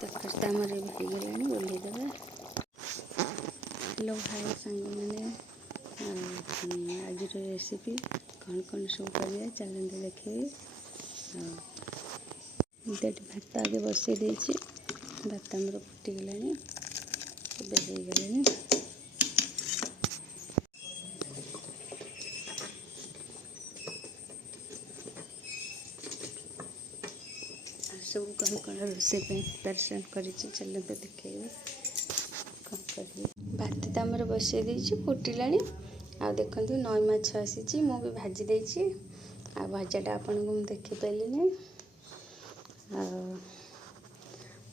ତରକାରୀଟା ଆମର ଏବେ ହେଇଗଲାଣି, ଓହ୍ଲେଇଦେବା। ହ୍ୟାଲୋ ହାଇ ସାଙ୍ଗମାନେ, ଆଜିର ରେସିପି କ'ଣ କ'ଣ ସବୁ କରିବା ଚାଲନ୍ତୁ ଦେଖେଇବି। ଏଠି ଭାତ ଆଗେ ବସେଇ ଦେଇଛି, ଭାତ ଆମର ଫୁଟିଗଲାଣି, ଏବେ ହେଇଗଲାଣି। ସବୁ କ'ଣ କ'ଣ ରୋଷେଇ ପାଇଁ ପ୍ରିପାରେସନ୍ କରିଛି ଚାଲନ୍ତୁ ଦେଖେଇବି କ'ଣ କରିବି। ଭାତ ତ ଆମର ବସେଇ ଦେଇଛି, ଫୁଟିଲାଣି। ଆଉ ଦେଖନ୍ତୁ ନଈ ମାଛ ଆସିଛି, ମୁଁ ବି ଭାଜି ଦେଇଛି। ଆଉ ଭଜାଟା ଆପଣଙ୍କୁ ମୁଁ ଦେଖେଇ ପାରିଲିନି। ଆଉ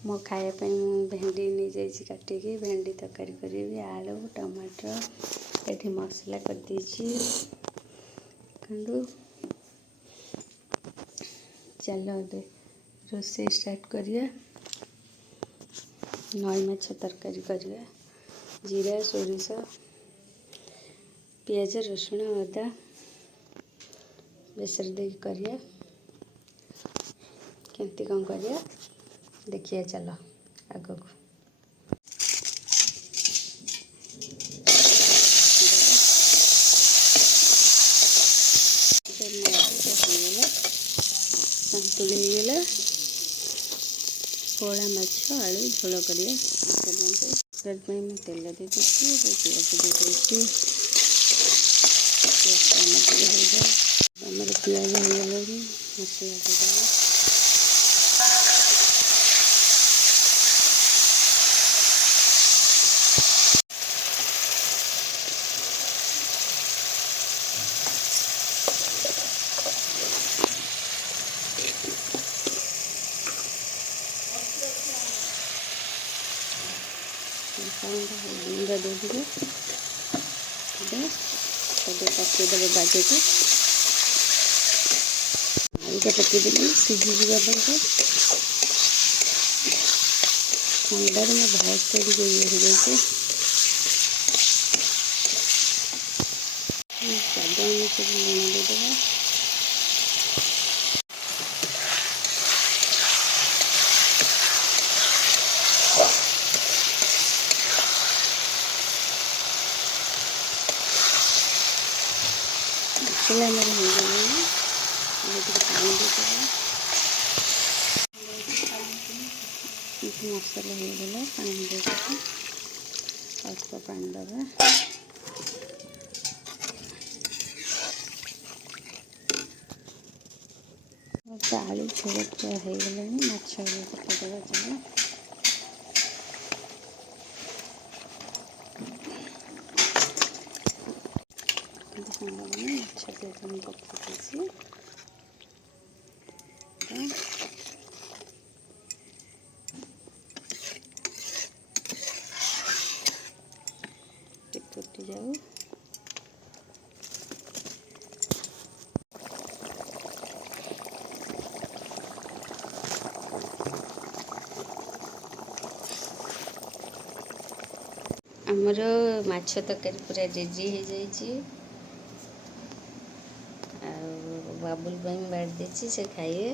ମୋ ଖାଇବା ପାଇଁ ମୁଁ ଭେଣ୍ଡି ନେଇଯାଇଛି କାଟିକି, ଭେଣ୍ଡି ତରକାରୀ କରିବି, ଆଳୁ ଟମାଟର ଏଠି ମସଲା କରିଦେଇଛି। ଦେଖନ୍ତୁ ଚାଲ ଏବେ ରୋଷେଇ ଷ୍ଟାର୍ଟ କରିବା। ନଈ ମାଛ ତରକାରୀ କରିବା, ଜିରା ସୋରିଷ ପିଆଜ ରସୁଣ ଅଦା ବେସର ଦେଇକି କରିବା। କେମିତି କ'ଣ କରିବା ଦେଖିବା ଚାଲ ଆଗକୁ। ହେଇଗଲା, ସନ୍ତୁଳି ହେଇଗଲା। ପୋଳା ମାଛ ଆଳୁ ଝୋଳ କରିବା। ତରକାରୀ ପାଇଁ ମୁଁ ତେଲ ଦେଇଦେଇଛି, ପିଆଜ ଦେଇଦେଇଛି। ଆମର ପିଆଜ ହେଇଗଲାଣି, ମସଲା ଦେଇଦେବା। ଗୁଣ୍ଡ ଦେଇଦେବେ, ଏବେ ପକାଇଦେବେ ବାଜେକୁ। ଆଳୁଟା ପକାଇଦେବି ସିଝିଯିବା ପାଇଁକା। ଥଣ୍ଡାରେ ମୋ ଭଏସ୍ଟା ଟିକେ ଇଏ ହେଇଯାଇଛି। ସ୍ୱାଦ ଅନୁସାରେ ଲୁଣ ଦେଇଦେବା। ମସଲା ଆମର ହେଇଗଲାଣି, ଏବେ ଟିକେ ପାଣି ଦେଇଦେବା। ମସଲା ହେଇଗଲା, ପାଣି ଦେଇଦେବା, ଅଳ୍ପ ପାଣି ଦେବା। ଆଳୁ ଝୋଳ ପୁରା ହେଇଗଲାଣି, ମାଛ ପକାଇଦେବା ଚାଲ। ମାଛ ଦେଇକି ମୁଁ ପକାଇ ଦେଇଛି। ଫୁଟି ଯାଉ। ଆମର ମାଛ ତରକାରୀ ପୁରା ରେଡି ହେଇଯାଇଛି। ଆଉ ବାବୁଲ ପାଇଁ ବାଢ଼ି ଦେଇଛି, ସେ ଖାଇବେ।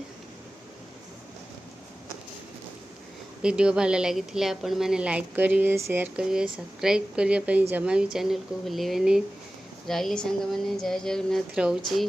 ଭିଡ଼ିଓ ଭଲ ଲାଗିଥିଲେ ଆପଣମାନେ ଲାଇକ୍ କରିବେ, ସେୟାର କରିବେ, ସବସ୍କ୍ରାଇବ୍ କରିବା ପାଇଁ ଜମା ବି ଚ୍ୟାନେଲକୁ ଭୁଲିବେନି। ରହିଲି ସାଙ୍ଗମାନେ, ଜୟ ଜଗନ୍ନାଥ, ରହୁଛି।